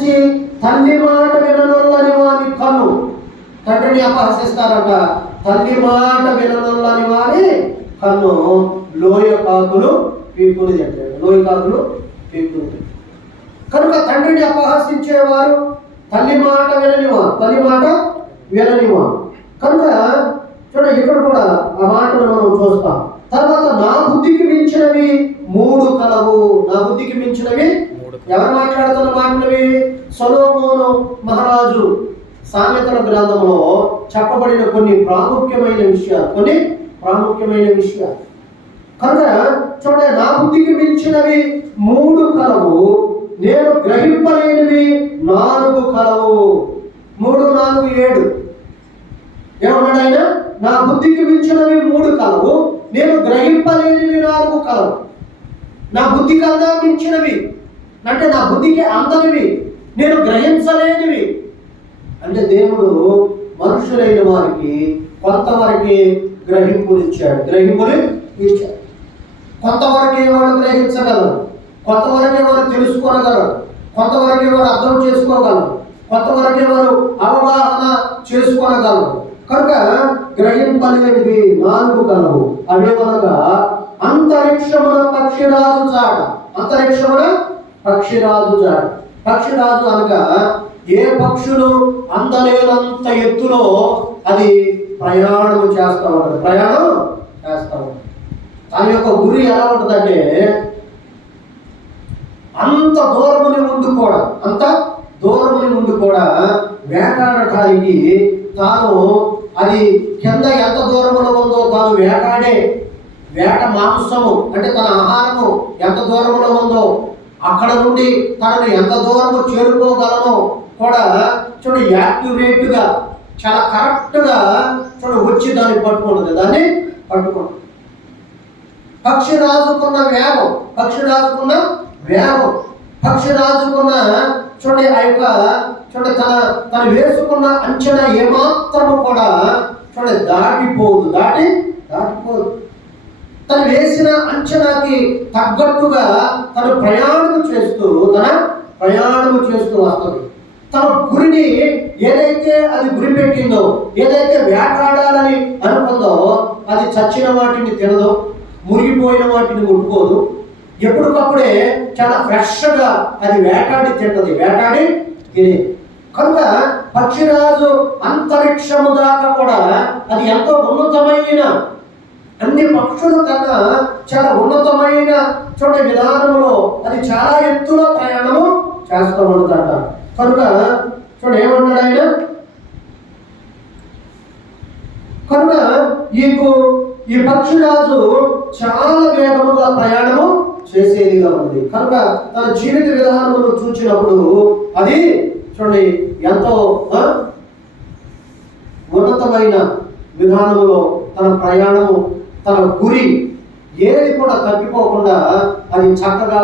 అపహసించి తల్లి మాట విననొల్లని వాని కన్ను. తండ్రిని అపహసిస్తారట. తల్లి మాట విననొల్లని వాని కన్ను లోయ కాకులు పీకుని తింటాడు. లోయ కాకులు పీకుని. కనుక తండ్రిని అపహసించేవారు తల్లి మాట విననివారు, తల్లి మాట విననివారు. కనుక చూడండి, ఇక్కడ కూడా ఆ మాటను మనం చూస్తాం. తర్వాత నా బుద్ధికి మించినవి 3 కలవు. నా బుద్ధికి మించినవి ఎవరు మాట్లాడుతున్న మాటలవి? సొలొమోను మహారాజు సామెతల గ్రంథంలో చెప్పబడిన కొన్ని ప్రాముఖ్యమైన విషయాలు. కనుక చూడండి, నా బుద్ధికి మించినవి 3 కలవు, నేను గ్రహింపలేనివి 4 కలవు. 3, 4, 7 ఏమన్నాడు ఆయన? నా బుద్ధికి మించినవి 3 కలవు, నేను గ్రహింపలేనివి 4 కలవు. నా బుద్ధి కన్నా మించినవి అంటే నా బుద్ధికి అందనివి, నేను గ్రహించలేనివి అంటే దేవుడు మనుషులైన వారికి కొంతవరకే గ్రహింపులు ఇచ్చాడు. కొంతవరకే వాడు గ్రహించగలరు, కొంతవరకే వారు తెలుసుకోగలరు, కొంతవరకే వారు అర్థం చేసుకోగలరు, కొంతవరకే వారు అవగాహన చేసుకోగలరు. కనుక గ్రహింపలేనివి 4 కలవు. అవేమనగా అంతరిక్షమున పక్షిరాజు జాడ. అంతరిక్షమున పక్షిరాజు జాడ. పక్షిరాజు అనగా ఏ పక్షులు అందలేనంత ఎత్తులో అది ప్రయాణం చేస్తా ఉంటుంది. దాని యొక్క గురి ఎలా ఉంటుందంటే అంత దూరముని ముందు కూడా వేటాడటానికి తాను అది కింద ఎంత దూరములో ఉందో తాను వేట మాంసము అంటే తన ఆహారము ఎంత దూరములో ఉందో అక్కడ నుండి తనను ఎంత దూరము చేరుకోగలనో కూడా చూడు యాక్యురేట్గా చాలా కరెక్ట్గా చూడు వచ్చి దాన్ని పట్టుకుంటుంది. పక్షిరాజుకున్న చూడండి ఆ యొక్క చూడండి తను వేసుకున్న అంచనా ఏమాత్రము కూడా చూడండి దాటిపోదు. తను వేసిన అంచనాకి తగ్గట్టుగా తను ప్రయాణం చేస్తూ వస్తుంది. తన గురిని ఏదైతే అది గురి పెట్టిందో, ఏదైతే వేటాడాలని అనుకుందో అది చచ్చిన వాటిని తినదు, మురిగిపోయిన వాటిని ముట్టుకోదు. ఎప్పటికప్పుడే చాలా ఫ్రెష్గా అది వేటాడి తినే. కనుక పక్షిరాజు అంతరిక్షము దాకా కూడా అది ఎంతో ఉన్నతమైన అన్ని పక్షుల కన్నా చాలా ఉన్నతమైన చూడండి విధానంలో అది చాలా ఎత్తులో ప్రయాణము చేస్తూ ఉంటుందట. కనుక చూడండి ఏమన్నాడు ఆయన? కనుక ఈ పక్షిరాజు చాలా వేగముగా ప్రయాణము చేసేదిగా ఉంది. కనుక తన జీవిత విధానమును చూసినప్పుడు అది చూడండి ఎంతో ఉన్నతమైన విధానములో తన ప్రయాణము, తన గురి ఏది కూడా తప్పిపోకుండా అది చక్కగా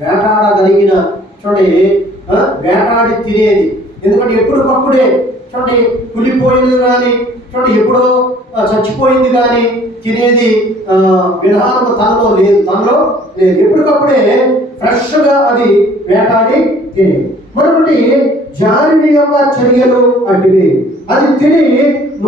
వేటాడగలిగిన చూడండి వేటాడి తినేది. ఎందుకంటే ఎప్పటికప్పుడే చూడండి కులిపోయింది కానీ చూడండి ఎప్పుడో చచ్చిపోయింది కానీ తినేది విధానం తనలో లేదు. ఎప్పటికప్పుడే ఫ్రెష్గా అది వేటాడి తినేది. మరొకటి జారిని యొక్క చర్యలు అడ్డివి. అది తిని